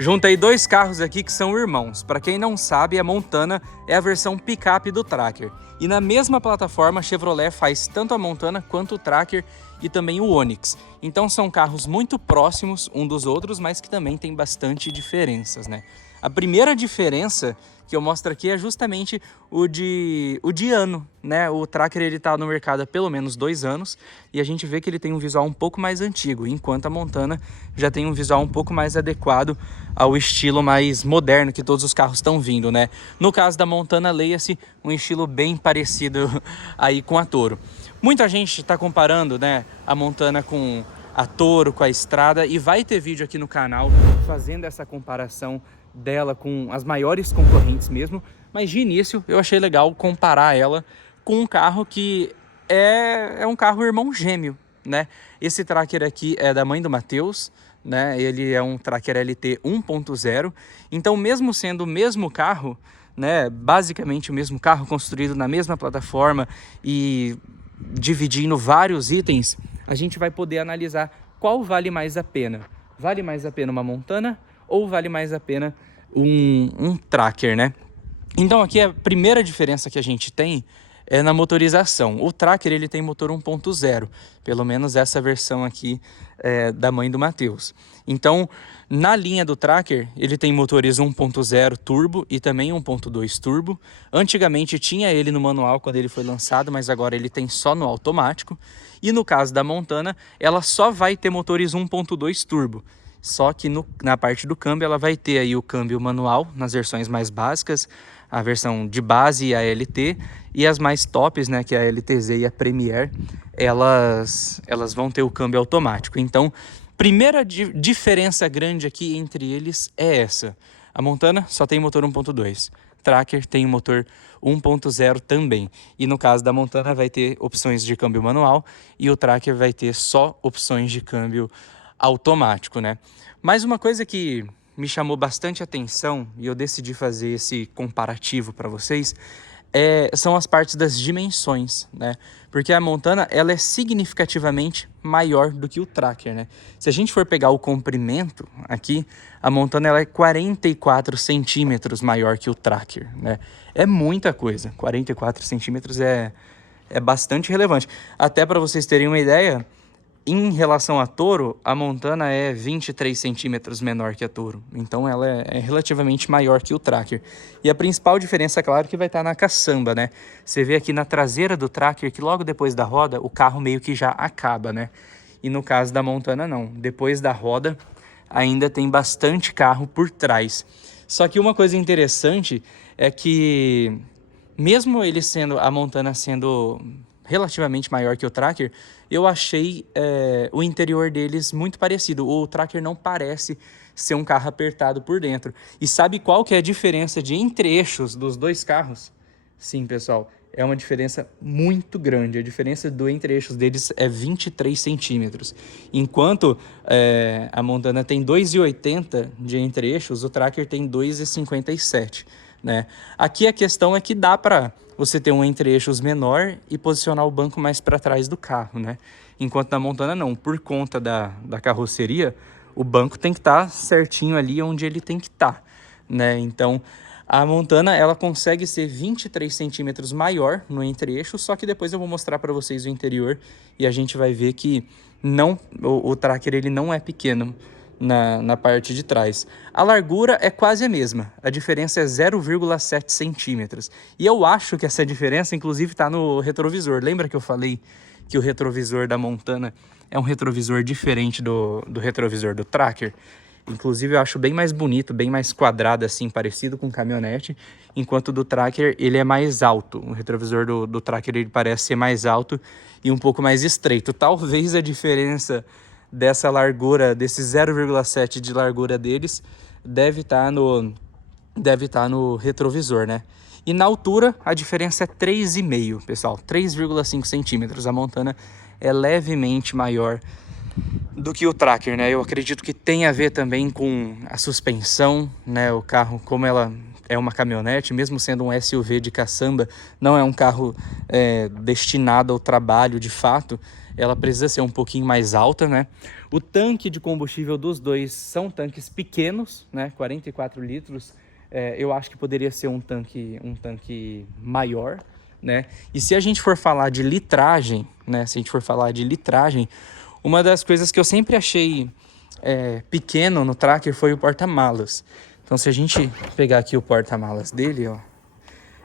Juntei dois carros aqui que são irmãos. Para quem não sabe, a Montana é a versão picape do Tracker. E na mesma plataforma, a Chevrolet faz tanto a Montana quanto o Tracker e também o Onix. Então são carros muito próximos um dos outros, mas que também tem bastante diferenças, né? A primeira diferença que eu mostro aqui é justamente o de ano, né? O Tracker ele tá no mercado há pelo menos 2 anos e a gente vê que ele tem um visual um pouco mais antigo, enquanto a Montana já tem um visual um pouco mais adequado ao estilo mais moderno que todos os carros estão vindo, né? No caso da Montana, leia-se um estilo bem parecido aí com a Toro. Muita gente está comparando, né, a Montana com a Toro, com a Estrada, e vai ter vídeo aqui no canal fazendo essa comparação dela com as maiores concorrentes mesmo, mas de início eu achei legal comparar ela com um carro que é um carro irmão gêmeo, né? Esse Tracker aqui é da mãe do Matheus, né? Ele é um Tracker LT 1.0, então mesmo sendo o mesmo carro, né, basicamente o mesmo carro construído na mesma plataforma e dividindo vários itens, a gente vai poder analisar qual vale mais a pena. Vale mais a pena uma Montana ou vale mais a pena um Tracker, né? Então aqui a primeira diferença que a gente tem é na motorização. O Tracker ele tem motor 1.0, pelo menos essa versão aqui da mãe do Matheus. Então, na linha do Tracker, ele tem motores 1.0 turbo e também 1.2 turbo. Antigamente tinha ele no manual quando ele foi lançado, mas agora ele tem só no automático. E no caso da Montana, ela só vai ter motores 1.2 turbo. Só que na parte do câmbio ela vai ter aí o câmbio manual nas versões mais básicas, a versão de base e a LT, e as mais tops, né, que é a LTZ e a Premier, elas vão ter o câmbio automático. Então, primeira diferença grande aqui entre eles é essa. A Montana só tem motor 1.2, Tracker tem motor 1.0 também. E no caso da Montana vai ter opções de câmbio manual e o Tracker vai ter só opções de câmbio automático, né? Mas uma coisa que me chamou bastante atenção e eu decidi fazer esse comparativo para vocês são as partes das dimensões, né? Porque a Montana ela é significativamente maior do que o Tracker, né? Se a gente for pegar o comprimento aqui, a Montana ela é 44 centímetros maior que o Tracker, né? É muita coisa, 44 centímetros é bastante relevante. Até para vocês terem uma ideia, em relação à Toro, a Montana é 23 centímetros menor que a Toro. Então ela é relativamente maior que o Tracker. E a principal diferença, claro, que vai estar na caçamba, né? Você vê aqui na traseira do Tracker que logo depois da roda, o carro meio que já acaba, né? E no caso da Montana, não. Depois da roda, ainda tem bastante carro por trás. Só que uma coisa interessante é que, mesmo ele sendo, a Montana sendo relativamente maior que o Tracker, eu achei o interior deles muito parecido. O Tracker não parece ser um carro apertado por dentro. E sabe qual que é a diferença de entre-eixos dos dois carros? Sim, pessoal, é uma diferença muito grande. A diferença do entre-eixos deles é 23 centímetros. Enquanto a Montana tem 2,80 de entre-eixos, o Tracker tem 2,57. Né? Aqui a questão é que dá para você ter um entre-eixos menor e posicionar o banco mais para trás do carro, né? Enquanto na Montana não, por conta da carroceria, o banco tem que estar certinho ali onde ele tem que estar, né? Então a Montana ela consegue ser 23 centímetros maior no entre-eixo, só que depois eu vou mostrar para vocês o interior e a gente vai ver que o Tracker ele não é pequeno na parte de trás. A largura é quase a mesma, a diferença é 0,7 centímetros. E eu acho que essa diferença, inclusive, está no retrovisor. Lembra que eu falei que o retrovisor da Montana é um retrovisor diferente do retrovisor do Tracker? Inclusive, eu acho bem mais bonito, bem mais quadrado, assim, parecido com caminhonete, enquanto o do Tracker, ele é mais alto. O retrovisor do Tracker, ele parece ser mais alto e um pouco mais estreito. Talvez a diferença dessa largura, desse 0,7 de largura deles, deve estar no retrovisor, né? E na altura, a diferença é 3,5, pessoal, 3,5 centímetros. A Montana é levemente maior do que o Tracker, né? Eu acredito que tem a ver também com a suspensão, né? O carro, como ela é uma caminhonete, mesmo sendo um SUV de caçamba, não é um carro destinado ao trabalho de fato. ela precisa ser um pouquinho mais alta, né? O tanque de combustível dos dois são tanques pequenos, né? 44 litros. Eu acho que poderia ser um tanque maior, né? E se a gente for falar de litragem, né? Se a gente for falar de litragem, uma das coisas que eu sempre achei pequeno no Tracker foi o porta-malas. Então, se a gente pegar aqui o porta-malas dele, ó,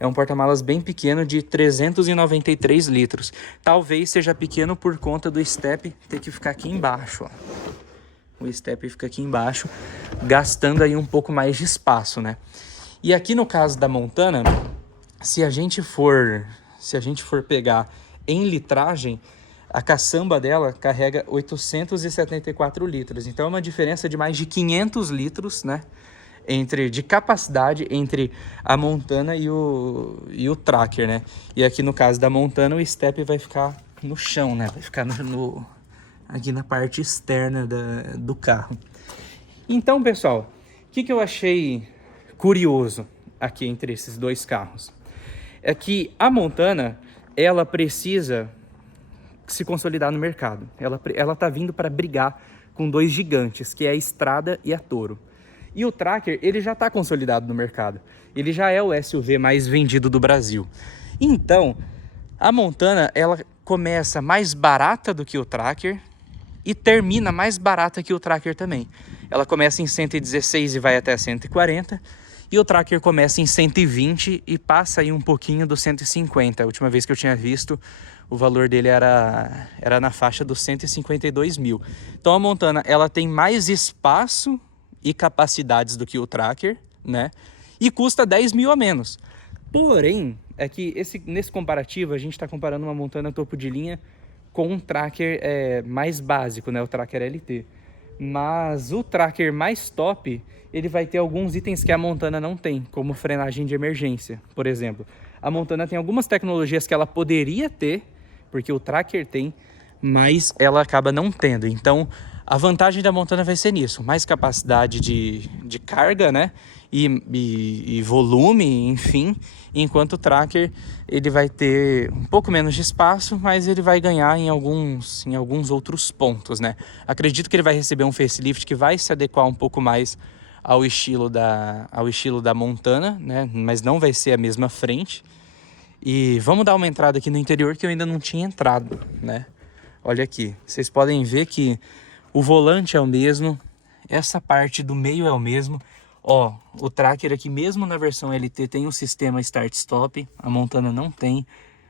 é um porta-malas bem pequeno de 393 litros. Talvez seja pequeno por conta do step ter que ficar aqui embaixo, ó. O step fica aqui embaixo, gastando aí um pouco mais de espaço, né? E aqui no caso da Montana, se a gente for pegar em litragem, a caçamba dela carrega 874 litros. Então é uma diferença de mais de 500 litros, né? De capacidade entre a Montana e o Tracker, né? E aqui no caso da Montana, o step vai ficar no chão, né? Vai ficar aqui na parte externa do carro. Então, pessoal, o que eu achei curioso aqui entre esses dois carros? É que a Montana, ela precisa se consolidar no mercado. Ela tá vindo para brigar com dois gigantes, que é a Strada e a Toro. E o Tracker, ele já está consolidado no mercado. Ele já é o SUV mais vendido do Brasil. Então, a Montana, ela começa mais barata do que o Tracker e termina mais barata que o Tracker também. Ela começa em 116 e vai até 140. E o Tracker começa em 120 e passa aí um pouquinho do 150. A última vez que eu tinha visto, o valor dele era na faixa dos 152 mil. Então a Montana, ela tem mais espaço e capacidades do que o Tracker, né? E custa 10 mil a menos. Porém, é que nesse comparativo, a gente está comparando uma Montana topo de linha com um Tracker mais básico, né? O Tracker LT. Mas o Tracker mais top, ele vai ter alguns itens que a Montana não tem, como frenagem de emergência, por exemplo. A Montana tem algumas tecnologias que ela poderia ter, porque o Tracker tem, mas ela acaba não tendo. Então, a vantagem da Montana vai ser nisso, mais capacidade de carga, né? E volume, enfim, enquanto o Tracker ele vai ter um pouco menos de espaço, mas ele vai ganhar em alguns outros pontos, né? Acredito que ele vai receber um facelift que vai se adequar um pouco mais ao estilo da Montana, né? Mas não vai ser a mesma frente. E vamos dar uma entrada aqui no interior que eu ainda não tinha entrado, né? Olha aqui, vocês podem ver que o volante é o mesmo, essa parte do meio é o mesmo. Ó, o Tracker aqui mesmo na versão LT tem o sistema Start-Stop, a Montana não tem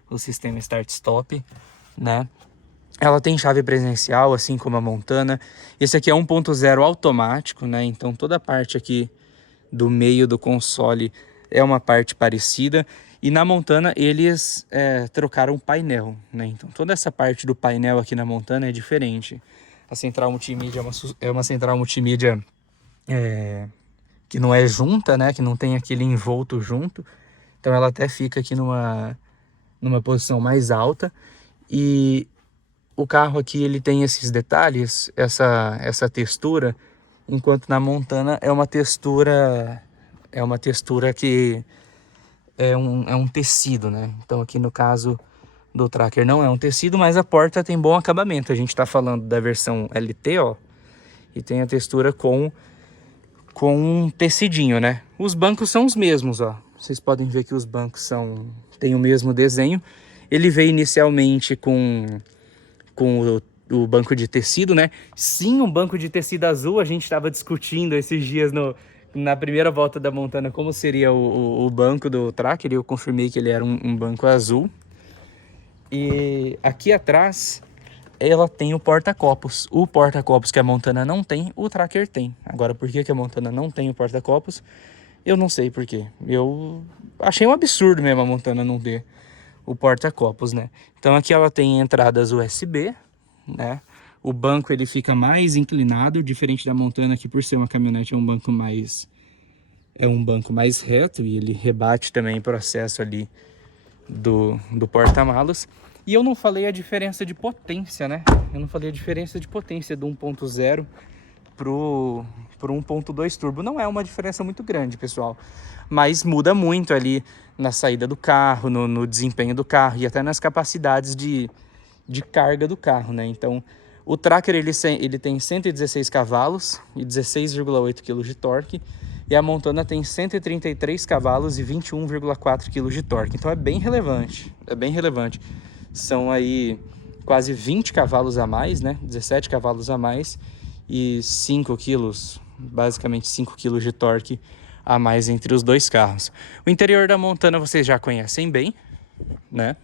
o sistema Start-Stop, né? Ela tem chave presencial, assim como a Montana. Esse aqui é 1.0 automático, né? Então toda a parte aqui do meio do console é uma parte parecida. E na Montana eles trocaram o painel, né? Então toda essa parte do painel aqui na Montana é diferente. A central multimídia é uma central multimídia que não é junta, né? Que não tem aquele envolto junto. Então ela até fica aqui numa posição mais alta. E o carro aqui ele tem esses detalhes, essa textura, enquanto na Montana é uma textura que é um tecido, né? Então aqui no caso do Tracker não é um tecido, mas a porta tem bom acabamento. A gente está falando da versão LT, ó, e tem a textura com um tecidinho, né? Os bancos são os mesmos, ó. Vocês podem ver que os bancos têm o mesmo desenho. Ele veio inicialmente com o banco de tecido, né? Sim, um banco de tecido azul. A gente estava discutindo esses dias na primeira volta da Montana como seria o banco do Tracker. Eu confirmei que ele era um banco azul. E aqui atrás ela tem o porta-copos. O porta-copos que a Montana não tem, o Tracker tem. Agora, por que a Montana não tem o porta-copos? Eu não sei por quê. Eu achei um absurdo mesmo a Montana não ter o porta-copos, né? Então aqui ela tem entradas USB, né? O banco ele fica mais inclinado, diferente da Montana, que por ser uma caminhonete é um banco mais reto, e ele rebate também o processo ali do porta-malas. E eu não falei a diferença de potência, né? Eu não falei a diferença de potência do 1.0 pro 1.2 turbo. Não é uma diferença muito grande, pessoal, mas muda muito ali na saída do carro, no desempenho do carro e até nas capacidades de de carga do carro, né? Então, o Tracker ele tem 116 cavalos e 16,8 kg de torque, e a Montana tem 133 cavalos e 21,4 kg de torque. Então é bem relevante, São aí quase 20 cavalos a mais, né? 17 cavalos a mais e 5 quilos, basicamente 5 kg de torque a mais entre os dois carros. O interior da Montana vocês já conhecem bem, né?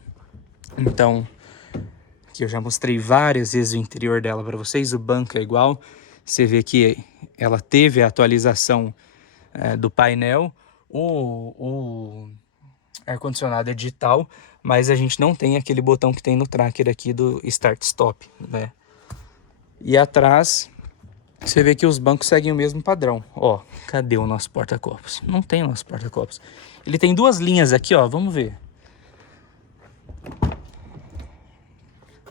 Então, aqui eu já mostrei várias vezes o interior dela para vocês. O banco é igual. Você vê que ela teve a atualização do painel. O ar-condicionado é digital, mas a gente não tem aquele botão que tem no Tracker aqui do Start-Stop, né? E atrás, você vê que os bancos seguem o mesmo padrão. Ó, cadê o nosso porta-copos? Não tem o nosso porta-copos. Ele tem duas linhas aqui, ó, vamos ver.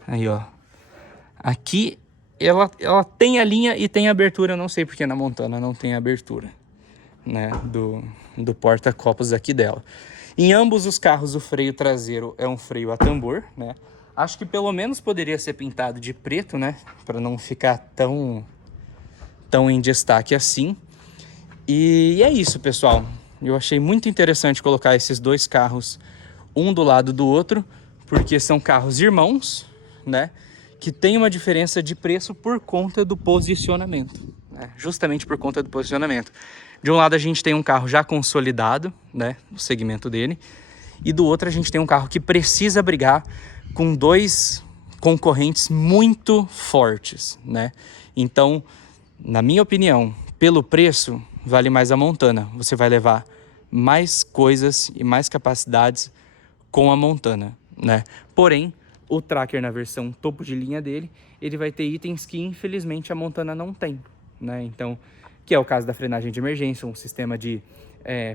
Aí, ó. Aqui, ela tem a linha e tem a abertura. Eu não sei porque na Montana não tem abertura, né, do porta-copos aqui dela. Em ambos os carros, o freio traseiro é um freio a tambor, né? Acho que pelo menos poderia ser pintado de preto, né? Para não ficar tão em destaque assim. E é isso, pessoal. Eu achei muito interessante colocar esses dois carros um do lado do outro, porque são carros irmãos, né? Que tem uma diferença de preço por conta do posicionamento, né? Justamente por conta do posicionamento. De um lado a gente tem um carro já consolidado, né, no segmento dele, e do outro a gente tem um carro que precisa brigar com dois concorrentes muito fortes, né? Então, na minha opinião, pelo preço, vale mais a Montana. Você vai levar mais coisas e mais capacidades com a Montana, né? Porém, o Tracker na versão topo de linha dele, ele vai ter itens que infelizmente a Montana não tem, né? Então, que é o caso da frenagem de emergência, um sistema de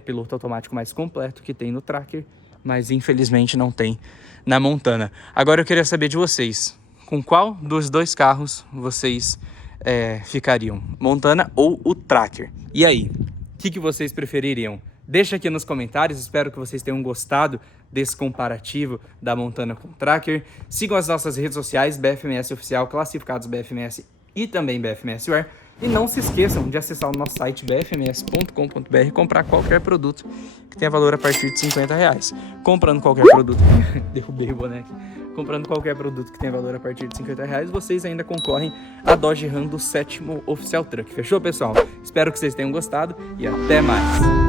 piloto automático mais completo que tem no Tracker, mas infelizmente não tem na Montana. Agora eu queria saber de vocês, com qual dos dois carros vocês ficariam? Montana ou o Tracker? E aí, o que vocês prefeririam? Deixa aqui nos comentários, espero que vocês tenham gostado desse comparativo da Montana com o Tracker. Sigam as nossas redes sociais, BFMS Oficial, Classificados BFMS e também BFMS Wear. E não se esqueçam de acessar o nosso site bfms.com.br e comprar qualquer produto que tenha valor a partir de R$50. Comprando qualquer produto... Derrubei o boneco. Comprando qualquer produto que tenha valor a partir de R$50, vocês ainda concorrem a Dodge Ram do 7º Official Truck. Fechou, pessoal? Espero que vocês tenham gostado e até mais!